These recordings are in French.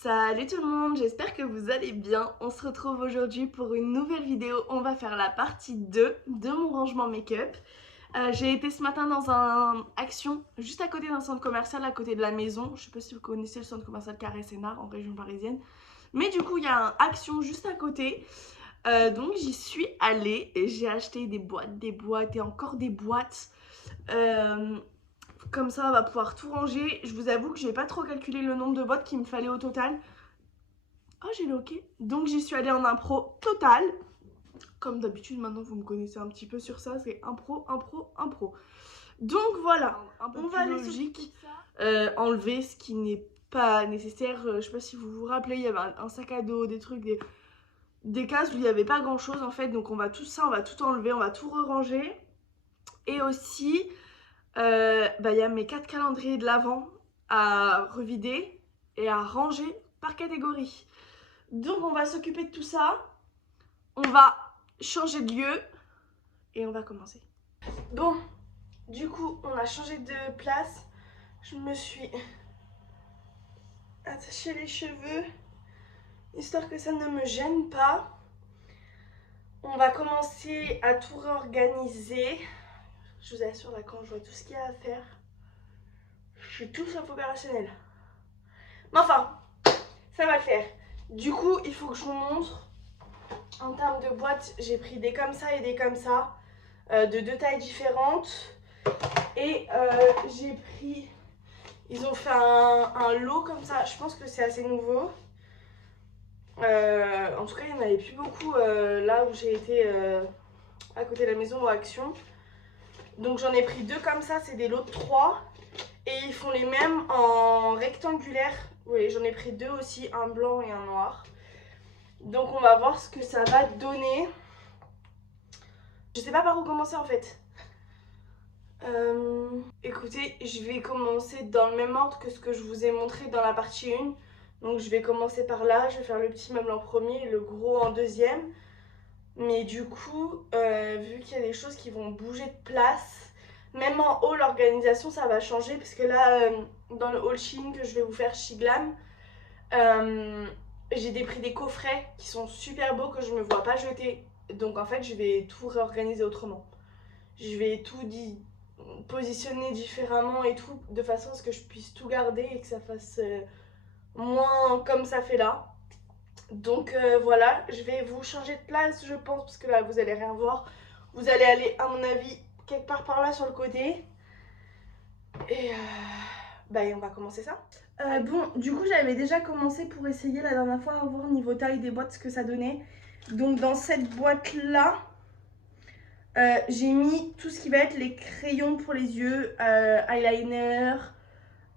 Salut tout le monde, j'espère que vous allez bien. On se retrouve aujourd'hui pour une nouvelle vidéo. On va faire la partie 2 de mon rangement make-up. J'ai été ce matin dans un Action, juste à côté d'un centre commercial, à côté de la maison. Je sais pas si vous connaissez le centre commercial Carré Sénart en région parisienne. Mais du coup, il y a un Action juste à côté. Donc j'y suis allée et j'ai acheté des boîtes et encore des boîtes. Comme ça, on va pouvoir tout ranger. Je vous avoue que j'ai pas trop calculé le nombre de boîtes qu'il me fallait au total. Oh, j'ai le OK. Donc, j'y suis allée en impro total. Comme d'habitude, maintenant, vous me connaissez un petit peu sur ça. C'est impro, impro, impro. Donc, voilà. On va aller logique. Enlever ce qui n'est pas nécessaire. Je sais pas si vous vous rappelez, il y avait un sac à dos, des trucs, des cases où il n'y avait pas grand chose en fait. Donc, on va tout ça, on va tout enlever, on va tout re-ranger. Et aussi, il y a mes 4 calendriers de l'Avent à revider et à ranger par catégorie. Donc on va s'occuper de tout ça, on va changer de lieu et on va commencer. Bon, du coup on a changé de place, je me suis attaché les cheveux histoire que ça ne me gêne pas. On va commencer à tout réorganiser. Je vous assure là quand je vois tout ce qu'il y a à faire, je suis tout sauf opérationnelle. Mais enfin, ça va le faire. Du coup il faut que je vous montre. En termes de boîtes, j'ai pris des comme ça et des comme ça, de deux tailles différentes. Et j'ai pris, ils ont fait un lot comme ça, je pense que c'est assez nouveau. En tout cas, il n'y en avait plus beaucoup là où j'ai été à côté de la maison aux Action. Donc j'en ai pris deux comme ça, c'est des lots de 3. Et ils font les mêmes en rectangulaire. Oui, j'en ai pris deux aussi, un blanc et un noir. Donc on va voir ce que ça va donner. Je sais pas par où commencer en fait. Écoutez, je vais commencer dans le même ordre que ce que je vous ai montré dans la partie 1. Donc je vais commencer par là, je vais faire le petit meuble en premier et le gros en deuxième. Mais du coup, vu qu'il y a des choses qui vont bouger de place, même en haut, l'organisation, ça va changer. Parce que là, dans le haul Shein que je vais vous faire chez Glam, j'ai pris des coffrets qui sont super beaux que je ne me vois pas jeter. Donc en fait, je vais tout réorganiser autrement. Je vais tout positionner différemment et tout, de façon à ce que je puisse tout garder et que ça fasse moins comme ça fait là. Donc voilà, je vais vous changer de place je pense, parce que là vous allez rien voir. Vous allez aller à mon avis quelque part par là sur le côté. Et on va commencer ça. Bon, du coup j'avais déjà commencé pour essayer la dernière fois à voir niveau taille des boîtes ce que ça donnait. Donc dans cette boîte là, j'ai mis tout ce qui va être les crayons pour les yeux, eyeliner,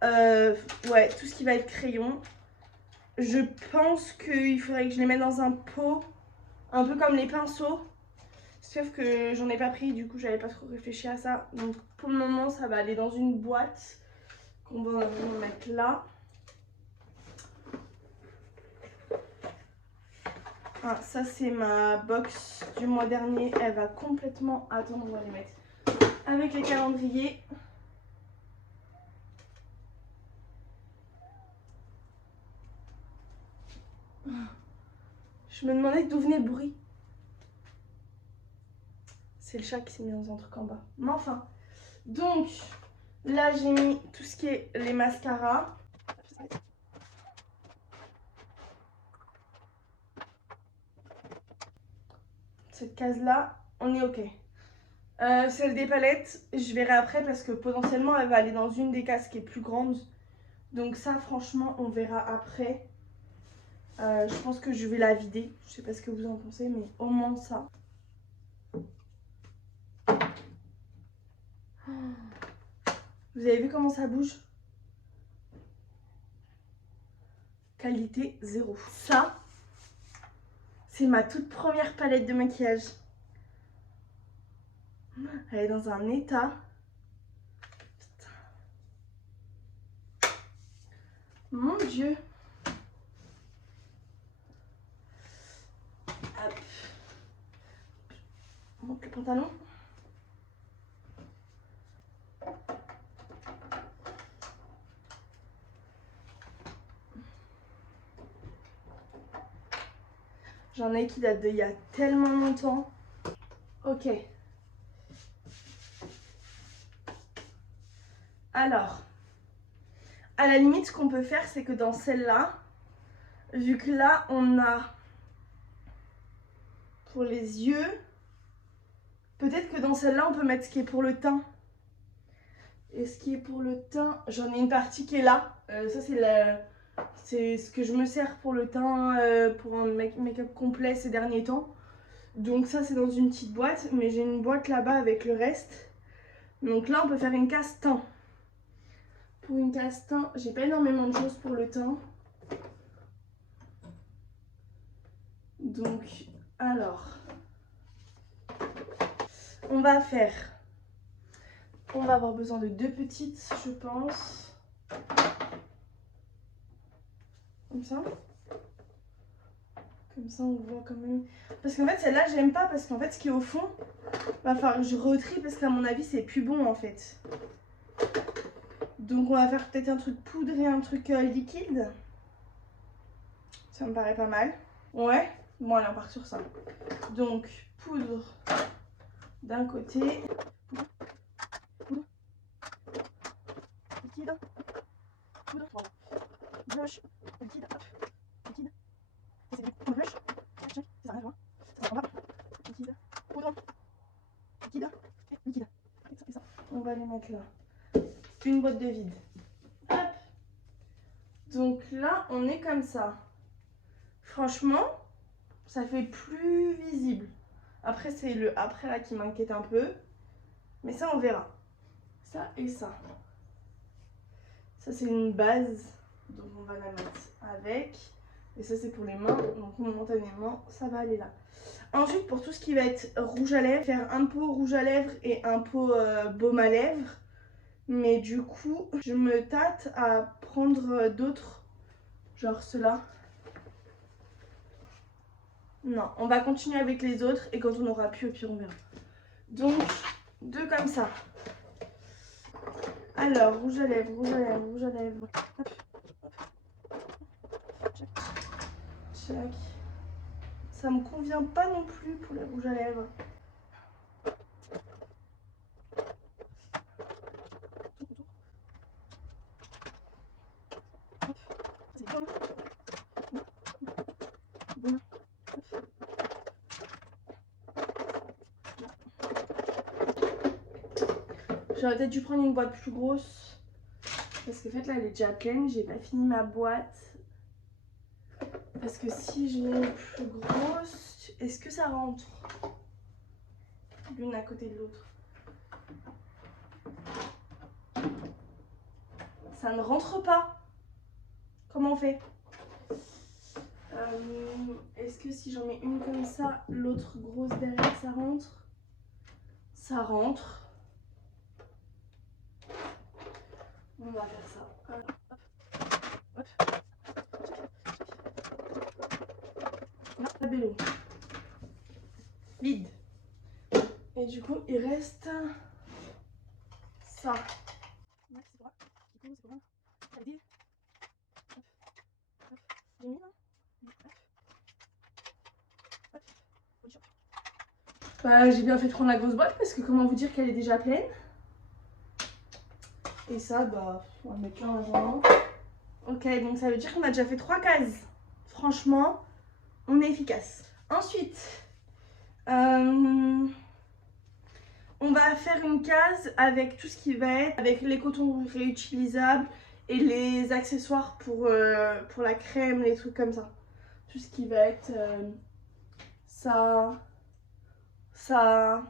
ouais, tout ce qui va être crayon. Je pense qu'il faudrait que je les mette dans un pot, un peu comme les pinceaux. Sauf que j'en ai pas pris, du coup j'avais pas trop réfléchi à ça. Donc pour le moment ça va aller dans une boîte qu'on va mettre là. Ah, ça c'est ma box du mois dernier, elle va complètement... Attends, on va les mettre avec les calendriers. Je me demandais d'où venait le bruit. C'est le chat qui s'est mis dans un truc en bas. Mais enfin, donc là j'ai mis tout ce qui est les mascaras. Cette case là, on est ok. Celle des palettes, je verrai après parce que potentiellement elle va aller dans une des cases qui est plus grande. Donc ça franchement on verra après. Je pense que je vais la vider. Je sais pas ce que vous en pensez, mais au moins ça. Vous avez vu comment ça bouge? Qualité zéro. Ça, c'est ma toute première palette de maquillage. Elle est dans un état. Putain. Mon Dieu. Hop. On monte le pantalon. J'en ai qui datent d'il y a tellement longtemps. Ok. Alors, à la limite, ce qu'on peut faire, c'est que dans celle-là, vu que là, on a pour les yeux, peut-être que dans celle-là, on peut mettre ce qui est pour le teint. Et ce qui est pour le teint, j'en ai une partie qui est là. Ça, c'est ce que je me sers pour le teint, pour un make-up complet ces derniers temps. Donc ça, c'est dans une petite boîte, mais j'ai une boîte là-bas avec le reste. Donc là, on peut faire une case teint. Pour une case teint, j'ai pas énormément de choses pour le teint. Donc, alors, on va avoir besoin de 2 petites, je pense. Comme ça. Comme ça, on voit quand même. Parce qu'en fait, celle-là, j'aime pas. Parce qu'en fait, ce qui est au fond, va falloir que je retrie. Parce qu'à mon avis, c'est plus bon en fait. Donc, on va faire peut-être un truc poudré, un truc liquide. Ça me paraît pas mal. Ouais. Bon, allez, on part sur ça. Donc, poudre d'un côté. Poudre. Liquide. Poudre. Voilà. Blush. Liquide. Hop. Liquide. Et c'est du coup, blush. Check. Ça sert à rien, ça prend pas. Liquide. Poudre. Liquide. Et liquide. Et ça. On va les mettre là. Une boîte de vide. Hop. Donc là, on est comme ça. Franchement, ça fait plus visible. Après, c'est le après là qui m'inquiète un peu. Mais ça, on verra. Ça et ça. Ça, c'est une base. Donc, on va la mettre avec. Et ça, c'est pour les mains. Donc, momentanément, ça va aller là. Ensuite, pour tout ce qui va être rouge à lèvres, faire un pot rouge à lèvres et un pot baume à lèvres. Mais du coup, je me tâte à prendre d'autres. Genre ceux-là. Non, on va continuer avec les autres et quand on aura pu, au pire on verra. Donc, 2 comme ça. Alors, rouge à lèvres, rouge à lèvres, rouge à lèvres. Hop, hop. Tchac. Tchac. Ça me convient pas non plus pour les rouges à lèvres. J'aurais peut-être dû prendre une boîte plus grosse. Parce que en fait là elle est déjà pleine. J'ai pas fini ma boîte. Parce que si je mets une plus grosse, est-ce que ça rentre l'une à côté de l'autre? Ça ne rentre pas. Comment on fait? Est-ce que si j'en mets une comme ça, l'autre grosse derrière, ça rentre? Ça rentre. On va faire ça. Hop, hop. Labello. Vide. Et du coup, il reste ça. Bah, j'ai bien fait de prendre la grosse boîte parce que comment vous dire qu'elle est déjà pleine. Et ça, bah, on va mettre là en attendant. Ok, donc ça veut dire qu'on a déjà fait 3 cases. Franchement, on est efficace. Ensuite, on va faire une case avec tout ce qui va être avec les cotons réutilisables et les accessoires pour la crème, les trucs comme ça. Tout ce qui va être ça, ça.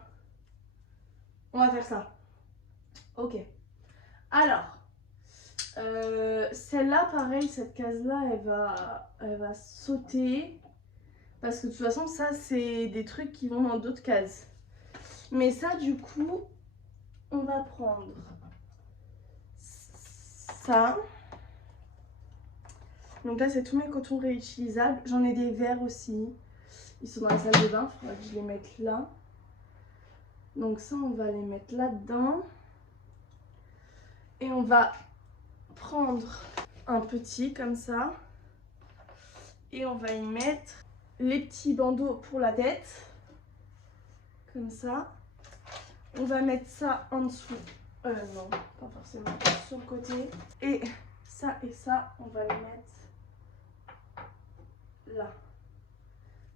On va faire ça. Ok. Alors, celle-là, pareil, cette case-là, elle va sauter. Parce que de toute façon, ça, c'est des trucs qui vont dans d'autres cases. Mais ça, du coup, on va prendre ça. Donc là, c'est tous mes cotons réutilisables. J'en ai des verts aussi. Ils sont dans la salle de bain, il faudra que je les mette là. Donc ça, on va les mettre là-dedans. Et on va prendre un petit comme ça. Et on va y mettre les petits bandeaux pour la tête. Comme ça. On va mettre ça en dessous. Non, pas forcément. Sur le côté. Et ça, on va les mettre là.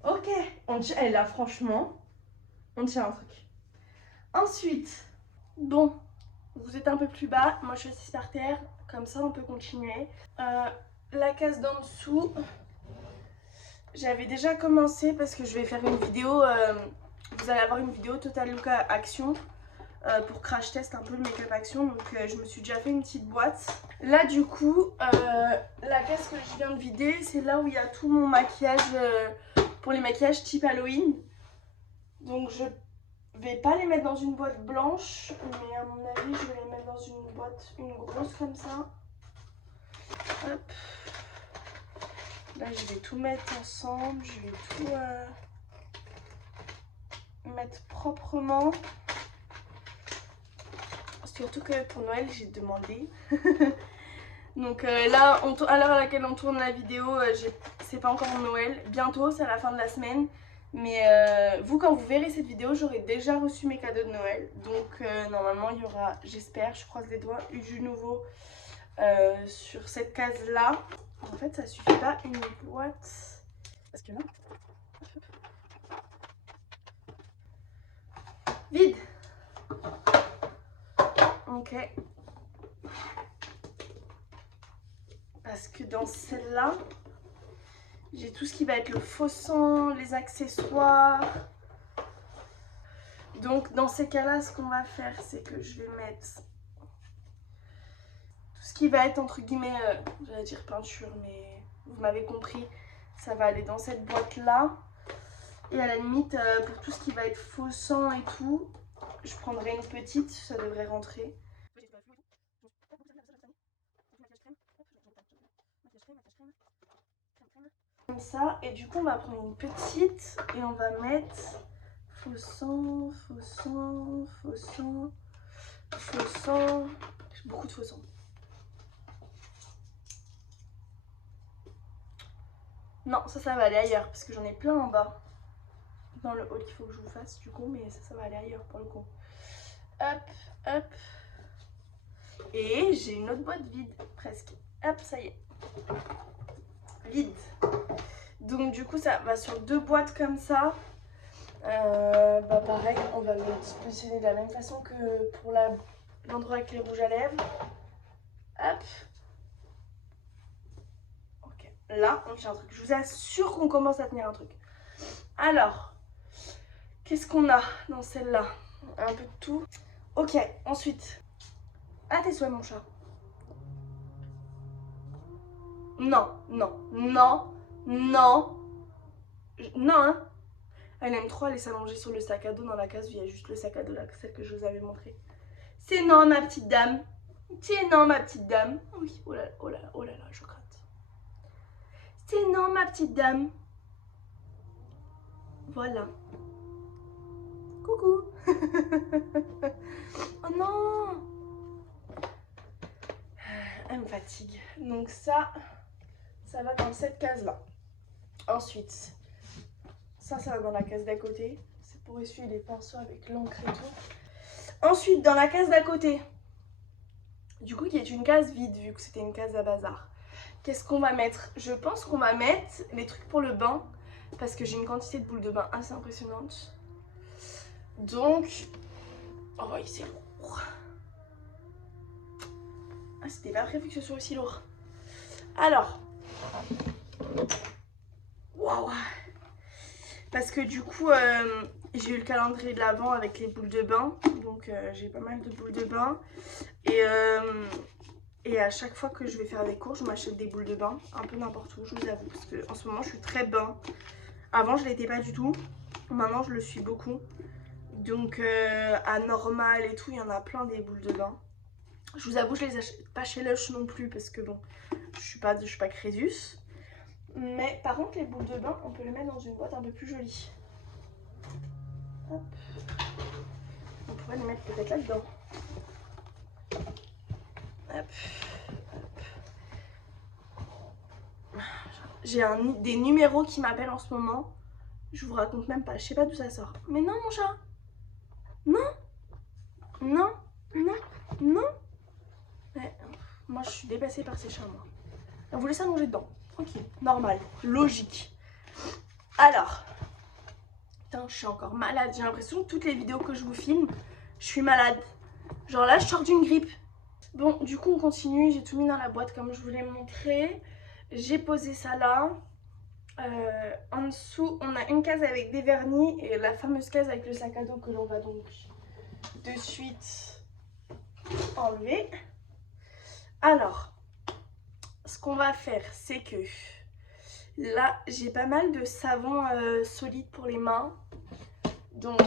Ok, on tient. Et là, franchement, on tient un truc. Ensuite, bon, vous êtes un peu plus bas. Moi, je suis assise par terre. Comme ça, on peut continuer. La case d'en dessous, j'avais déjà commencé parce que je vais faire une vidéo. Vous allez avoir une vidéo Total Look Action pour crash test un peu le make-up action. Donc, je me suis déjà fait une petite boîte. Là, du coup, la case que je viens de vider, c'est là où il y a tout mon maquillage pour les maquillages type Halloween. Donc, je vais pas les mettre dans une boîte blanche, mais à mon avis, je vais les mettre dans une boîte, une grosse comme ça. Hop. Là, je vais tout mettre ensemble, je vais tout mettre proprement. Surtout que pour Noël, j'ai demandé. Donc là, à l'heure à laquelle on tourne la vidéo, c'est pas encore Noël. Bientôt, c'est à la fin de la semaine. Mais vous, quand vous verrez cette vidéo, j'aurai déjà reçu mes cadeaux de Noël. Donc normalement, il y aura, j'espère, je croise les doigts, du nouveau sur cette case-là. En fait, ça suffit pas une boîte. Parce que là... Vide. Ok. Parce que dans celle-là, j'ai tout ce qui va être le faux sang, les accessoires. Donc dans ces cas-là, ce qu'on va faire, c'est que je vais mettre tout ce qui va être entre guillemets, j'allais dire peinture, mais vous m'avez compris, ça va aller dans cette boîte-là. Et à la limite, pour tout ce qui va être faux sang et tout, je prendrai une petite, ça devrait rentrer. Comme ça, et du coup on va prendre une petite et on va mettre faux sang, faux sang, faux sang, faux sang, beaucoup de faux sang. Non, ça va aller ailleurs parce que j'en ai plein en bas dans le haul qu'il faut que je vous fasse du coup, mais ça va aller ailleurs pour le coup. Hop, hop. Et j'ai une autre boîte vide, presque. Hop, ça y est. Vide. Donc du coup ça va sur deux boîtes comme ça. Bah pareil, on va me positionner de la même façon que pour l'endroit avec les rouges à lèvres. Hop. Ok, là on tient un truc. Je vous assure qu'on commence à tenir un truc. Alors, qu'est-ce qu'on a dans celle-là? Un peu de tout. Ok, ensuite. Ah, tes souhaits, mon chat. Non, non, non, non. Non, hein. Elle aime trop aller s'allonger sur le sac à dos dans la case où il y a juste le sac à dos là, celle que je vous avais montré. C'est non, ma petite dame. C'est non, ma petite dame. Oui, oh là là, oh là là, oh là là, je gratte. C'est non, ma petite dame. Voilà. Coucou. Oh non. Elle me fatigue. Donc ça va dans cette case-là. Ensuite, ça va dans la case d'à côté. C'est pour essuyer les pinceaux avec l'encre et tout. Ensuite, dans la case d'à côté, du coup, qui est une case vide, vu que c'était une case à bazar. Qu'est-ce qu'on va mettre? Je pense qu'on va mettre les trucs pour le bain, parce que j'ai une quantité de boules de bain assez impressionnante. Donc, oh oui, c'est lourd. Ah, c'était pas prévu que ce soit aussi lourd. Alors, waouh. Parce que du coup, j'ai eu le calendrier de l'Avent avec les boules de bain. Donc j'ai pas mal de boules de bain. Et à chaque fois que je vais faire des cours, je m'achète des boules de bain. Un peu n'importe où, je vous avoue. Parce qu'en ce moment, je suis très bain. Avant, je l'étais pas du tout. Maintenant, je le suis beaucoup. Donc à Normal et tout, il y en a plein des boules de bain. Je vous avoue, je les achète pas chez Lush non plus. Parce que bon, je suis pas Crésus. Mais par contre, les boules de bain, on peut les mettre dans une boîte un peu plus jolie. Hop. On pourrait les mettre peut-être là-dedans. Hop. Hop. j'ai des numéros qui m'appellent en ce moment. Je vous raconte même pas, je sais pas d'où ça sort. Mais non mon chat. Non. Non. Non. Non. Ouais. Moi je suis dépassée par ces chats moi. On vous laisse à manger dedans. Tranquille. Normal. Logique. Alors. Putain, je suis encore malade. J'ai l'impression que toutes les vidéos que je vous filme, je suis malade. Genre là je sors d'une grippe. Bon du coup on continue. J'ai tout mis dans la boîte comme je vous l'ai montré. J'ai posé ça là. En dessous, on a une case avec des vernis et la fameuse case avec le sac à dos que l'on va donc de suite enlever. Alors, ce qu'on va faire, c'est que là, j'ai pas mal de savon solide pour les mains. Donc,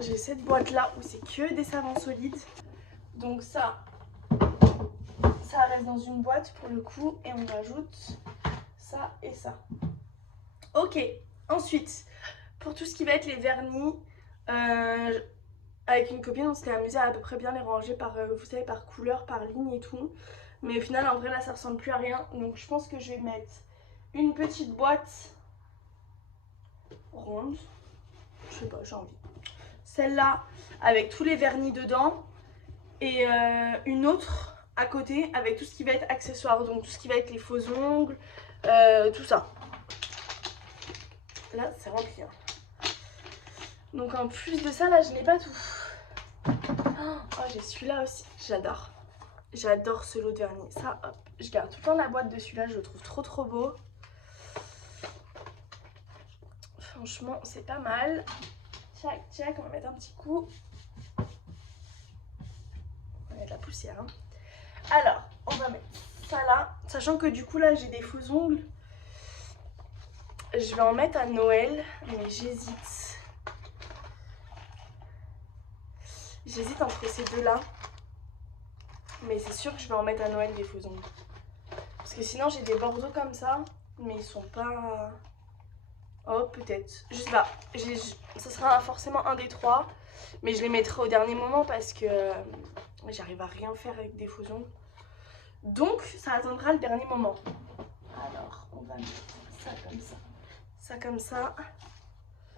j'ai cette boîte là où c'est que des savons solides. Donc ça reste dans une boîte pour le coup et on rajoute ça et ça. Ok, ensuite, pour tout ce qui va être les vernis, avec une copine on s'était amusé à peu près bien les ranger par, vous savez, par couleur, par ligne et tout. Mais au final, en vrai, là, ça ressemble plus à rien. Donc je pense que je vais mettre une petite boîte ronde. Je sais pas, j'ai envie. Celle-là, avec tous les vernis dedans. Et une autre à côté avec tout ce qui va être accessoire, donc tout ce qui va être les faux ongles, tout ça. Là c'est rempli hein. Donc en plus de ça là je n'ai pas tout. Oh j'ai celui-là aussi, j'adore. J'adore ce lot de vernis. Ça hop, je garde tout le temps la boîte de celui-là, je le trouve trop beau. Franchement c'est pas mal. Tchac tchac, on va mettre un petit coup. On va mettre la poussière hein. Alors, on va mettre ça là, sachant que du coup là j'ai des faux ongles. Je vais en mettre à Noël, mais j'hésite. J'hésite entre ces deux là. Mais c'est sûr que je vais en mettre à Noël des faux ongles. Parce que sinon j'ai des bordeaux comme ça, mais ils sont pas... Oh peut-être, je sais pas. Ça sera forcément un des trois. Mais je les mettrai au dernier moment parce que j'arrive à rien faire avec des faux ongles. Donc ça attendra le dernier moment. Alors on va mettre ça comme ça. Ça comme ça.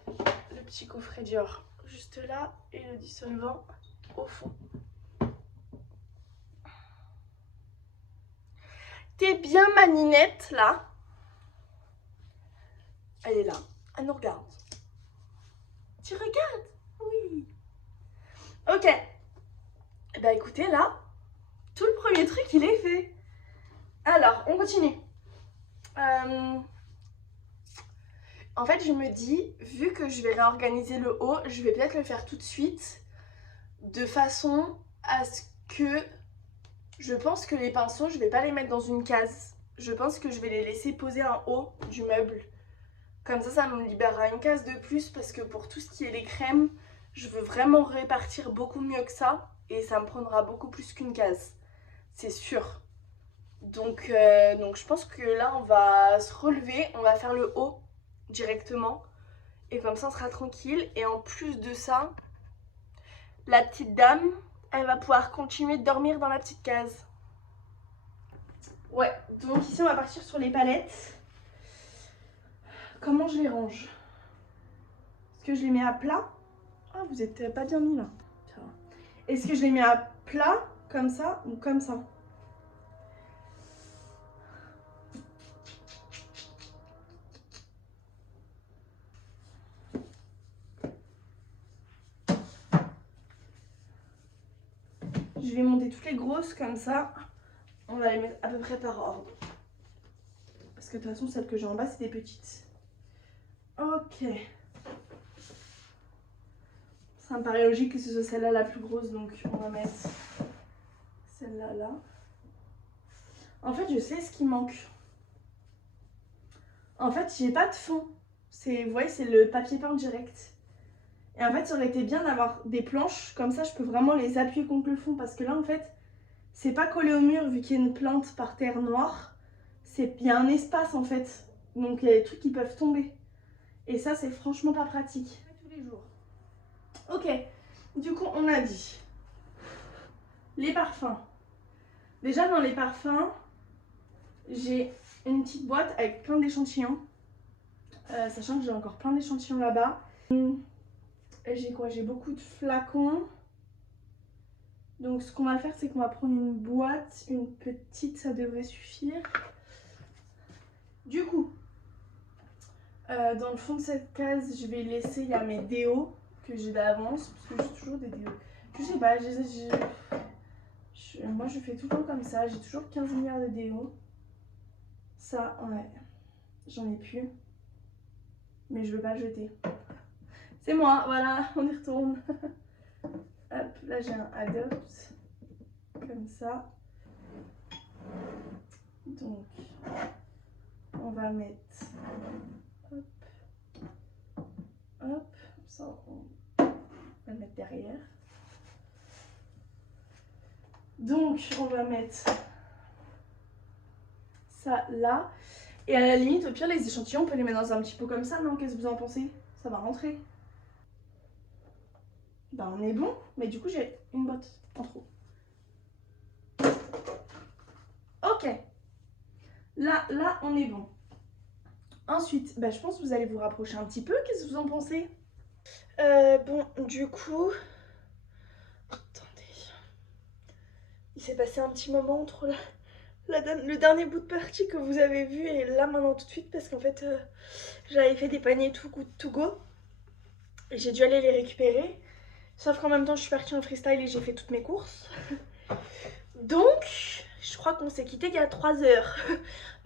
Le petit coffret Dior juste là. Et le dissolvant au fond. T'es bien ma ninette là. Elle est là. Elle nous regarde. Tu regardes? Oui. Ok. Bah écoutez là, tout le premier truc il est fait. Alors on continue. En fait je me dis, vu que je vais réorganiser le haut, je vais peut-être le faire tout de suite. De façon à ce que... Je pense que les pinceaux, je vais pas les mettre dans une case. Je pense que je vais les laisser poser en haut du meuble. Comme ça me libérera une case de plus parce que pour tout ce qui est les crèmes, je veux vraiment répartir beaucoup mieux que ça. Et ça me prendra beaucoup plus qu'une case. C'est sûr. Donc je pense que là, on va se relever. On va faire le haut directement. Et comme ça, on sera tranquille. Et en plus de ça, la petite dame... elle va pouvoir continuer de dormir dans la petite case. Ouais, donc ici on va partir sur les palettes. Comment je les range? Est-ce que je les mets à plat? Ah, vous êtes pas bien mis là. Est-ce que je les mets à plat, comme ça, ou comme ça? Je vais monter toutes les grosses comme ça. On va les mettre à peu près par ordre. Parce que de toute façon, celles que j'ai en bas, c'est des petites. Ok. Ça me paraît logique que ce soit celle-là la plus grosse, donc on va mettre celle-là là. En fait, je sais ce qui manque. En fait, j'ai pas de fond. Vous voyez, c'est le papier peint direct. Et en fait, ça aurait été bien d'avoir des planches. Comme ça, je peux vraiment les appuyer contre le fond. Parce que là, en fait, c'est pas collé au mur vu qu'il y a une plante par terre noire. Il y a un espace, en fait. Donc, il y a des trucs qui peuvent tomber. Et ça, c'est franchement pas pratique. Tous les jours. Ok. Du coup, on a dit les parfums. Déjà dans les parfums, j'ai une petite boîte avec plein d'échantillons. Sachant que j'ai encore plein d'échantillons là-bas. J'ai quoi? J'ai beaucoup de flacons. Donc ce qu'on va faire, c'est qu'on va prendre une boîte, une petite, ça devrait suffire. Du coup, dans le fond de cette case, je vais laisser, il y a mes déos que j'ai d'avance, parce que j'ai toujours des déos. Je sais pas, moi je fais tout le temps comme ça, j'ai toujours 15 milliards de déos. Ça, ouais, j'en ai plus. Mais je veux pas le jeter. C'est moi, voilà, on y retourne. Hop, là j'ai un Adopt, comme ça. Donc, on va mettre, hop, hop, ça on va le mettre derrière. Donc, on va mettre ça là. Et à la limite, au pire, les échantillons, on peut les mettre dans un petit pot comme ça, non? Qu'est-ce que vous en pensez? Ça va rentrer. Ben, on est bon, mais du coup, j'ai une botte en trop. Ok. Là, on est bon. Ensuite, bah, je pense que vous allez vous rapprocher un petit peu. Qu'est-ce que vous en pensez? Bon, du coup... Attendez. Il s'est passé un petit moment entre le dernier bout de partie que vous avez vu et là, maintenant, tout de suite, parce qu'en fait, j'avais fait des paniers to go. Et j'ai dû aller les récupérer. Sauf qu'en même temps, je suis partie en freestyle et j'ai fait toutes mes courses. Donc, je crois qu'on s'est quitté il y a 3 heures.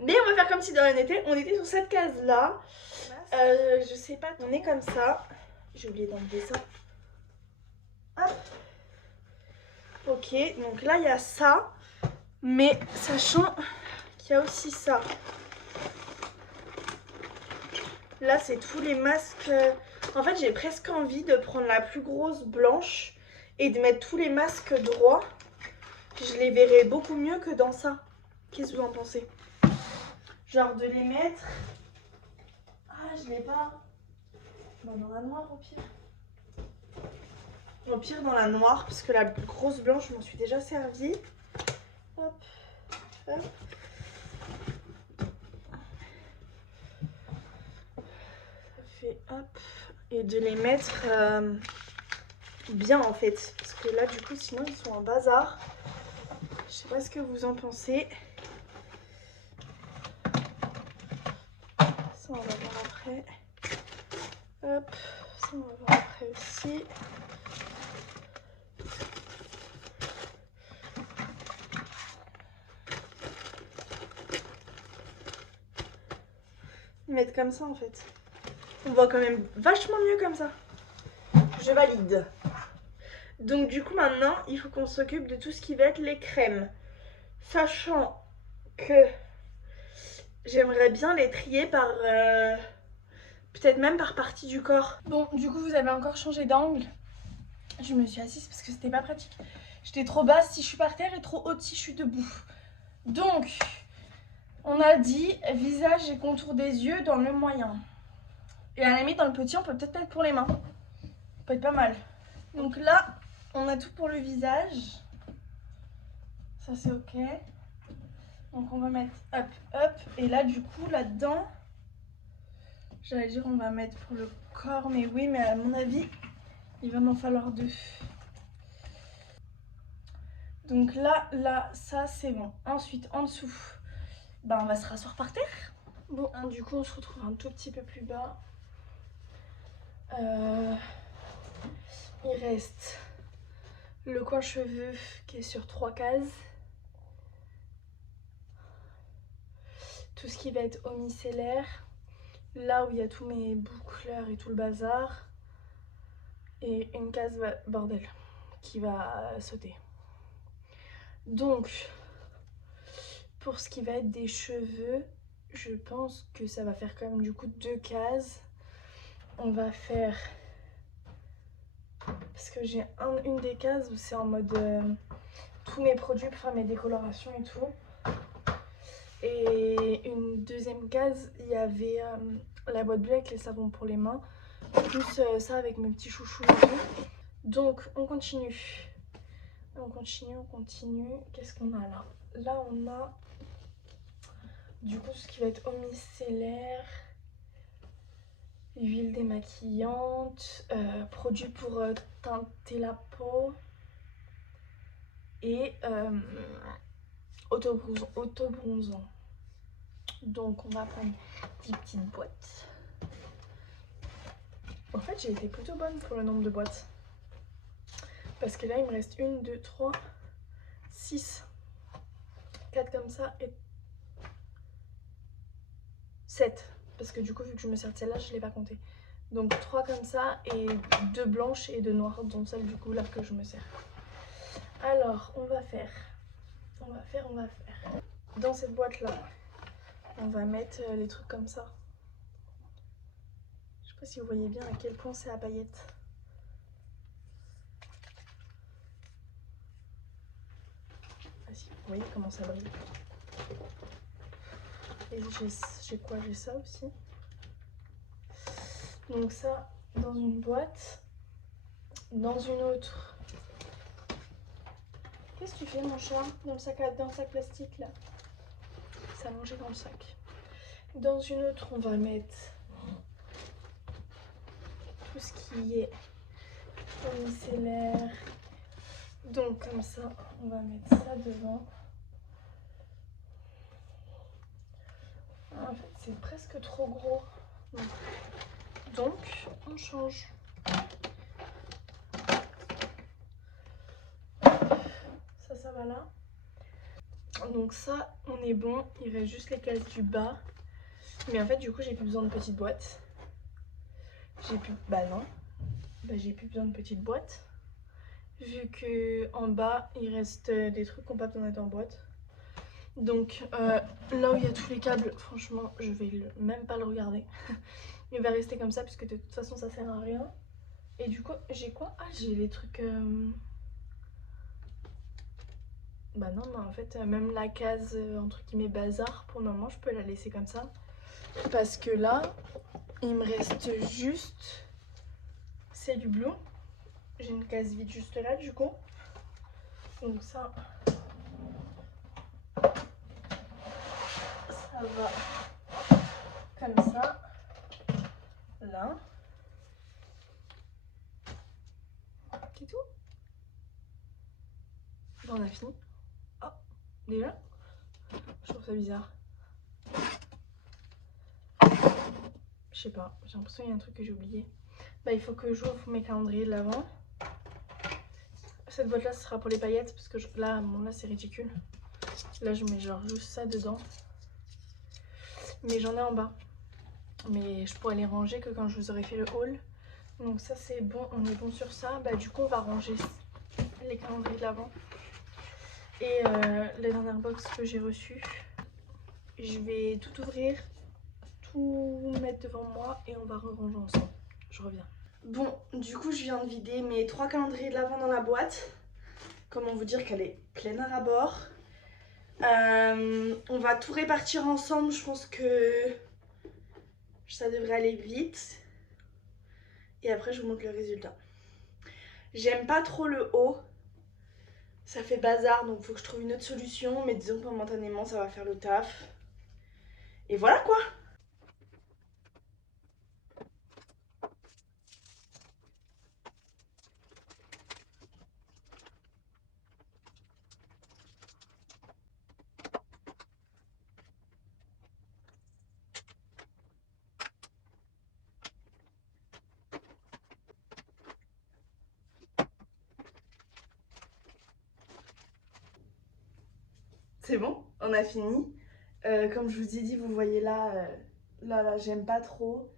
Mais on va faire comme si de rien n'était. On était sur cette case-là. Je sais pas, on est comme ça. J'ai oublié d'enlever ça. Hop. Ok, donc là, il y a ça. Mais sachant qu'il y a aussi ça. Là, c'est tous les masques. En fait, j'ai presque envie de prendre la plus grosse blanche et de mettre tous les masques droits. Je les verrai beaucoup mieux que dans ça. Qu'est-ce que vous en pensez? Genre de les mettre... Ah, je l'ai pas. Bon, dans la noire au pire. Au pire dans la noire, parce que la grosse blanche, je m'en suis déjà servie. Hop, hop. Ça fait hop. Et de les mettre bien en fait. Parce que là, du coup, sinon, ils sont en bazar. Je sais pas ce que vous en pensez. Ça, on va voir après. Hop, ça, on va voir après aussi. Mettre comme ça en fait. On voit quand même vachement mieux comme ça. Je valide. Donc du coup maintenant, il faut qu'on s'occupe de tout ce qui va être les crèmes. Sachant que j'aimerais bien les trier par... peut-être même par partie du corps. Bon, du coup vous avez encore changé d'angle. Je me suis assise parce que c'était pas pratique. J'étais trop basse si je suis par terre et trop haute si je suis debout. Donc, on a dit visage et contour des yeux dans le moyen. Et à la limite, dans le petit, on peut peut-être mettre pour les mains. Ça peut être pas mal. Donc là, on a tout pour le visage. Ça, c'est ok. Donc on va mettre hop, hop. Et là, du coup, là-dedans, j'allais dire on va mettre pour le corps. Mais oui, mais à mon avis, il va m'en falloir 2. Donc là, ça, c'est bon. Ensuite, en dessous, bah, on va se rasseoir par terre. Bon, du coup, on se retrouve un tout petit peu plus bas. Il reste le coin cheveux qui est sur 3 cases. Tout ce qui va être au micellaire. Là où il y a tous mes boucleurs et tout le bazar. Et une case bordel qui va sauter. Donc, pour ce qui va être des cheveux, je pense que ça va faire quand même du coup 2 cases. On va faire... Parce que j'ai une des cases où c'est en mode tous mes produits pour faire mes décolorations et tout. Et une deuxième case, il y avait la boîte bleue avec les savons pour les mains. Plus ça avec mes petits chouchous et tout. Donc on continue. On continue, on continue. Qu'est-ce qu'on a là? Là, on a du coup ce qui va être eau micellaire, huile démaquillante, produit pour teinter la peau et autobronzant. Donc on va prendre des petites boîtes. En fait, j'ai été plutôt bonne pour le nombre de boîtes. Parce que là, il me reste 1, 2, 3, 6, 4 comme ça et 7. Parce que du coup, vu que je me sers de celle-là, je ne l'ai pas compté. Donc 3 comme ça et 2 blanches et 2 noires, dont celle du coup là que je me sers. Alors, on va faire. Dans cette boîte-là, on va mettre les trucs comme ça. Je sais pas si vous voyez bien à quel point c'est à paillettes. Ah si, vous voyez comment ça brille. Et j'ai quoi? J'ai ça aussi. Donc ça, dans une boîte. Dans une autre. Qu'est-ce que tu fais mon chat? Dans le sac plastique là. Ça a mangé dans le sac. Dans une autre, on va mettre tout ce qui est eau micellaire. Donc comme ça, on va mettre ça devant. En fait, c'est presque trop gros. Donc, on change. Ça va là. Donc ça, on est bon. Il reste juste les cases du bas. Mais en fait, du coup, j'ai plus besoin de petites boîtes. Bah non. Bah j'ai plus besoin de petites boîtes. Vu que en bas, il reste des trucs qui n'ont pas besoin d'être en boîte. Donc là où il y a tous les câbles, franchement, je vais même pas le regarder. Il va rester comme ça puisque de toute façon, ça sert à rien. Et du coup, j'ai quoi? Ah, j'ai les trucs... Bah non, mais en fait, même la case, entre guillemets, bazar, pour le moment, je peux la laisser comme ça. Parce que là, il me reste juste... C'est du bleu. J'ai une case vide juste là, du coup. Donc ça va comme ça. Là. C'est tout. Bon, on a fini. Oh, déjà? Je trouve ça bizarre. Je sais pas, j'ai l'impression qu'il y a un truc que j'ai oublié. Bah, il faut que j'ouvre mes calendriers de l'avant. Cette boîte là, ce sera pour les paillettes parce que là, là c'est ridicule. Là, je mets genre juste ça dedans. Mais j'en ai en bas. Mais je pourrais les ranger que quand je vous aurai fait le haul. Donc ça c'est bon, on est bon sur ça. Bah du coup on va ranger les calendriers de l'avant. Et les dernières box que j'ai reçues. Je vais tout ouvrir, tout mettre devant moi et on va ranger ensemble. Je reviens. Bon, du coup je viens de vider mes 3 calendriers de l'avant dans la boîte. Comment vous dire qu'elle est pleine à ras-bord. On va tout répartir ensemble, je pense que ça devrait aller vite. Et après je vous montre le résultat. J'aime pas trop le haut. Ça fait bazar, donc faut que je trouve une autre solution. Mais disons que momentanément ça va faire le taf. Et voilà quoi. C'est bon, on a fini. Comme je vous ai dit, vous voyez là, là, j'aime pas trop.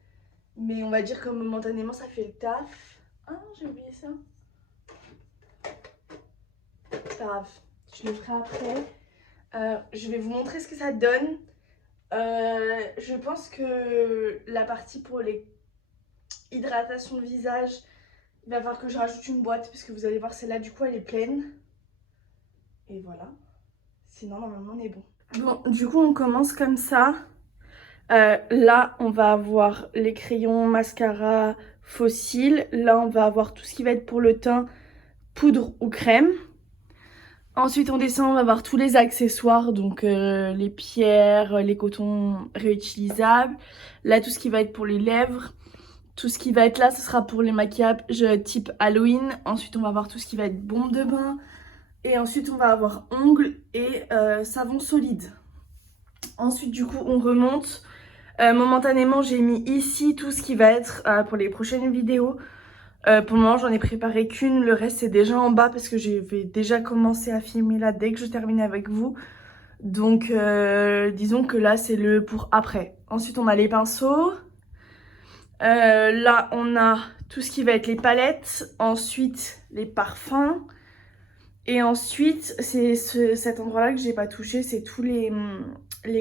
Mais on va dire que momentanément, ça fait le taf. Ah non, j'ai oublié ça. C'est pas grave, je le ferai après. Je vais vous montrer ce que ça donne. Je pense que la partie pour les hydratations de visage, il va falloir que je rajoute une boîte. Parce que vous allez voir, celle-là, du coup, elle est pleine. Et voilà. Sinon, normalement, on est bon. Bon, du coup, on commence comme ça. Là, on va avoir les crayons, mascara, faux cils. Là, on va avoir tout ce qui va être pour le teint, poudre ou crème. Ensuite on descend, on va voir tous les accessoires, donc les pierres, les cotons réutilisables. Là tout ce qui va être pour les lèvres. Tout ce qui va être là, ce sera pour les maquillages type Halloween. Ensuite on va voir tout ce qui va être bombe de bain. Et ensuite on va avoir ongles et savon solide. Ensuite du coup on remonte. Momentanément j'ai mis ici tout ce qui va être pour les prochaines vidéos. Pour le moment j'en ai préparé qu'une, le reste c'est déjà en bas parce que je vais déjà commencer à filmer là dès que je termine avec vous. Donc disons que là c'est le pour après. Ensuite on a les pinceaux. Là on a tout ce qui va être les palettes, ensuite les parfums. Et ensuite c'est cet endroit là que j'ai pas touché, c'est tous les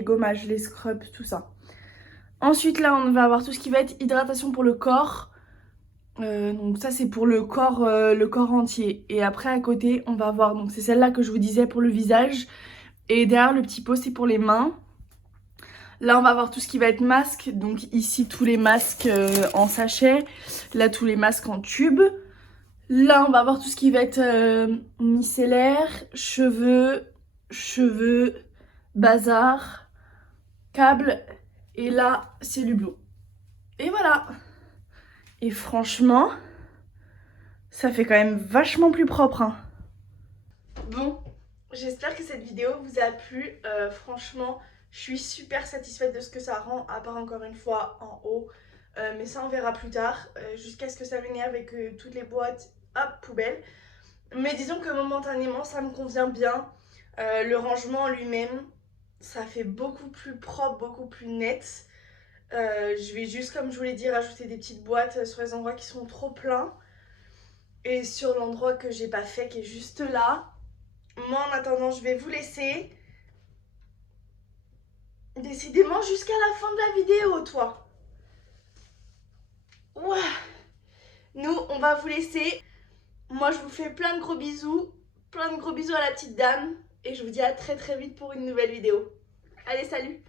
gommages, les scrubs, tout ça. Ensuite là on va avoir tout ce qui va être hydratation pour le corps. Donc ça c'est pour le corps entier. Et après à côté on va avoir, donc c'est celle-là que je vous disais pour le visage. Et derrière le petit pot c'est pour les mains. Là on va avoir tout ce qui va être masque. Donc ici tous les masques en sachet. Là tous les masques en tube. Là on va avoir tout ce qui va être micellaire, cheveux, bazar, câble. Et là c'est l'hublot. Et voilà. Et franchement, ça fait quand même vachement plus propre, hein. Bon, j'espère que cette vidéo vous a plu. Franchement, je suis super satisfaite de ce que ça rend, à part encore une fois en haut. Mais ça on verra plus tard, jusqu'à ce que ça m'énerve avec toutes les boîtes, hop, poubelle. Mais disons que momentanément ça me convient bien. Le rangement lui-même, ça fait beaucoup plus propre, beaucoup plus net. Je vais juste, comme je vous l'ai dit, rajouter des petites boîtes sur les endroits qui sont trop pleins. Et sur l'endroit que j'ai pas fait, qui est juste là. Moi, en attendant, je vais vous laisser. Décidément, jusqu'à la fin de la vidéo, toi. Ouah. Nous, on va vous laisser. Moi, je vous fais plein de gros bisous. Plein de gros bisous à la petite dame. Et je vous dis à très très vite pour une nouvelle vidéo. Allez, salut!